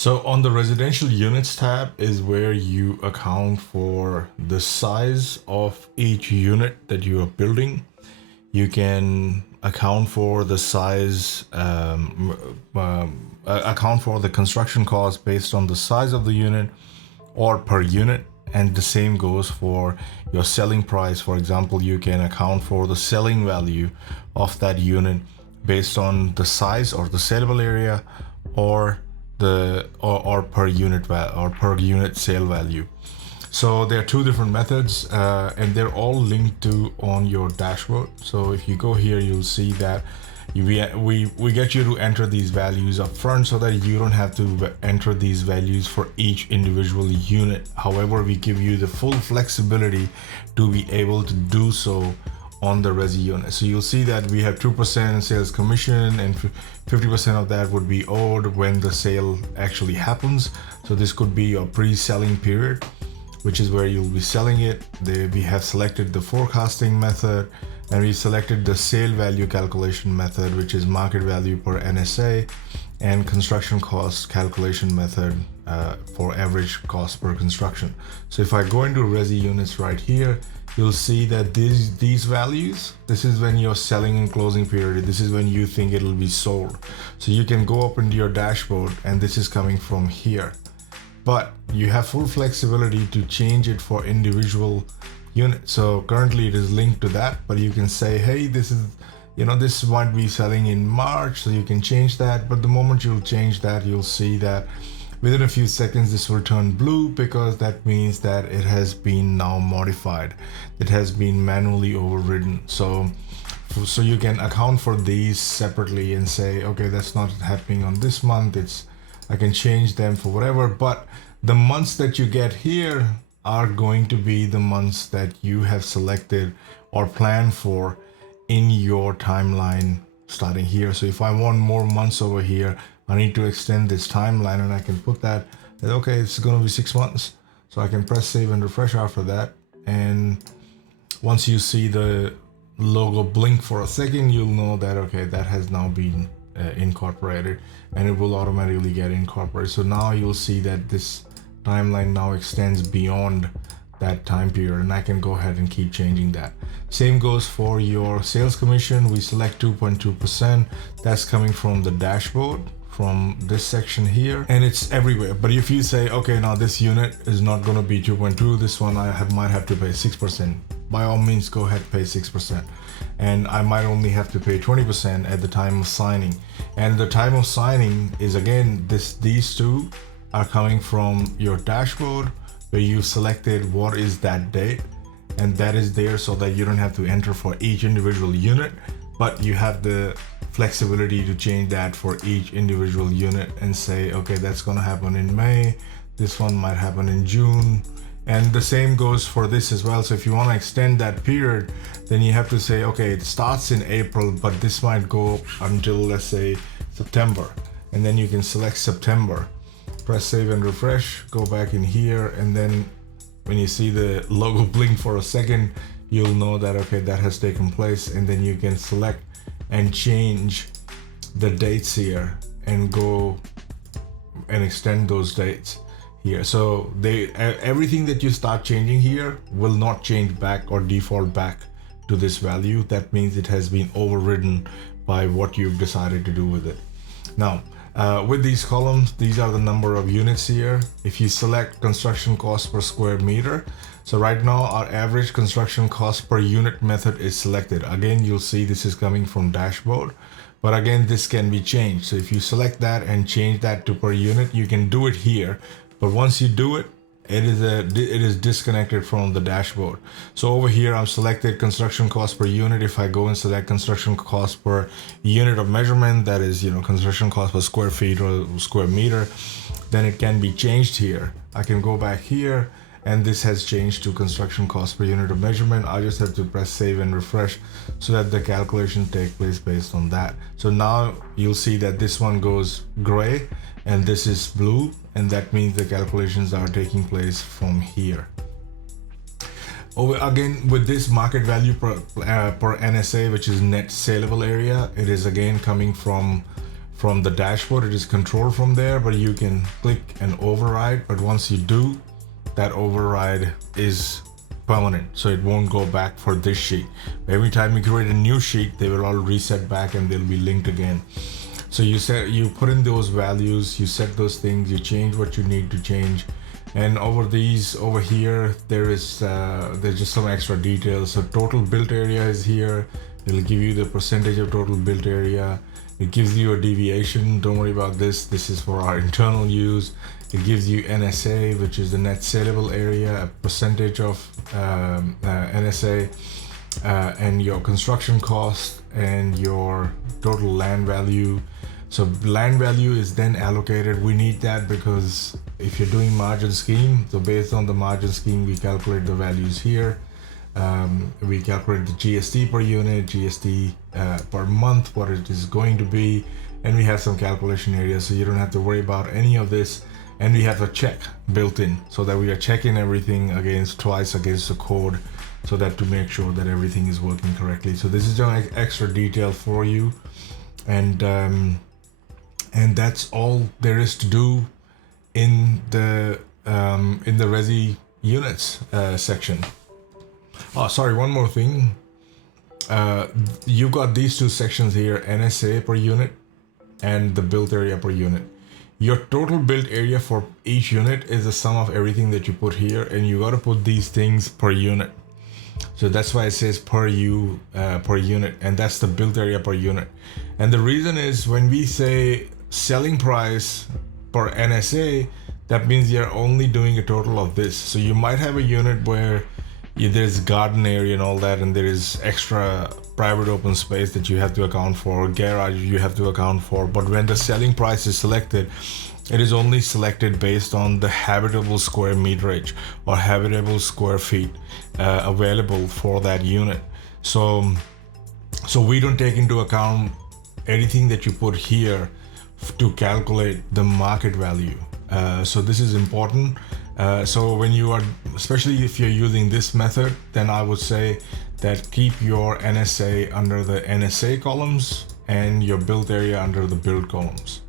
So on the residential units tab is where you account for the size of each unit that you are building. You can account for the size, account for the construction cost based on the size of the unit or per unit. And the same goes for your selling price. For example, you can account for the selling value of that unit based on the size or the saleable area or per unit sale value. So there are two different methods and they're all linked to on your dashboard. So if you go here, you'll see that we get you to enter these values up front so that you don't have to enter these values for each individual unit. However, we give you the full flexibility to be able to do so on the resi unit. So you'll see that we have 2% sales commission and 50% of that would be owed when the sale actually happens. So this could be your pre-selling period, which is where you'll be selling it. We have selected the forecasting method and we selected the sale value calculation method, which is market value per NSA, and construction cost calculation method for average cost per construction. So if I go into resi units right here, you'll see that these values, this is when you're selling and closing period. This is when you think it'll be sold. So you can go up into your dashboard and this is coming from here. But you have full flexibility to change it for individual units. So currently it is linked to that, but you can say, hey, this is, this might be selling in March, so you can change that. But the moment you'll change that, you'll see that within a few seconds, this will turn blue because that means that it has been now modified. It has been manually overridden. So you can account for these separately and say, okay, that's not happening on this month. I can change them for whatever, but the months that you get here are going to be the months that you have selected or planned for in your timeline starting here. So if I want more months over here, I need to extend this timeline and I can put that, okay, it's going to be 6 months. So I can press save and refresh after that. And once you see the logo blink for a second, you'll know that, okay, that has now been incorporated and it will automatically get incorporated. So now you'll see that this timeline now extends beyond that time period and I can go ahead and keep changing that. Same goes for your sales commission. We select 2.2%. That's coming from the dashboard, from this section here, and it's everywhere. But if you say, okay, now this unit is not going to be 2.2, this one might have to pay 6%. By all means, go ahead, pay 6%. And I might only have to pay 20% at the time of signing. And the time of signing is, again, these two are coming from your dashboard where you selected what is that date, and that is there so that you don't have to enter for each individual unit, but you have the flexibility to change that for each individual unit and say, okay, that's going to happen in May, this one might happen in June, and the same goes for this as well. So if you want to extend that period, then you have to say, okay, it starts in April, but this might go until, let's say, September, and then you can select September, press save and refresh, go back in here, and then when you see the logo blink for a second, you'll know that, okay, that has taken place, and then you can select and change the dates here and go and extend those dates here. So everything that you start changing here will not change back or default back to this value. That means it has been overridden by what you've decided to do with it. Now, with these columns, these are the number of units here. If you select construction cost per square meter, so right now our average construction cost per unit method is selected. Again, you'll see this is coming from dashboard, but again, this can be changed. So if you select that and change that to per unit, you can do it here. But once you do it, it is disconnected from the dashboard. So over here, I'm selected construction cost per unit. If I go and select construction cost per unit of measurement, that is, construction cost per square feet or square meter, then it can be changed here. I can go back here and this has changed to construction cost per unit of measurement. I just have to press save and refresh so that the calculation take place based on that. So now you'll see that this one goes gray and this is blue, and that means the calculations are taking place from here. Over again with this market value per NSA, which is net saleable area, it is again coming from from the dashboard. It is controlled from there, but you can click and override. But once you do, that override is permanent, so it won't go back for this sheet. Every time you create a new sheet, they will all reset back and they'll be linked again. So you put in those values, you set those things, you change what you need to change. And over here, there's just some extra details. So total built area is here. It'll give you the percentage of total built area. It gives you a deviation. Don't worry about this. This is for our internal use. It gives you NSA, which is the net saleable area, a percentage of NSA, and your construction cost and your total land value. So land value is then allocated. We need that because if you're doing margin scheme, so based on the margin scheme, we calculate the values here. We calculate the GST per unit, GST per month, what it is going to be, and we have some calculation areas, so you don't have to worry about any of this. And we have a check built in, so that we are checking everything twice against the code, so that to make sure that everything is working correctly. So this is an extra detail for you, and that's all there is to do in the Resi units section. Oh, sorry, one more thing. You've got these two sections here, NSA per unit and the built area per unit. Your total built area for each unit is the sum of everything that you put here, and you got to put these things per unit. So that's why it says per unit, and that's the built area per unit. And the reason is when we say selling price per NSA, that means you're only doing a total of this. So you might have a unit where there's garden area and all that, and there is extra private open space that you have to account for, garage you have to account for. But when the selling price is selected, it is only selected based on the habitable square meterage or habitable square feet available for that unit. So we don't take into account anything that you put here to calculate the market value. So this is important. So when you are, especially if you're using this method, then I would say that keep your NSA under the NSA columns and your built area under the build columns.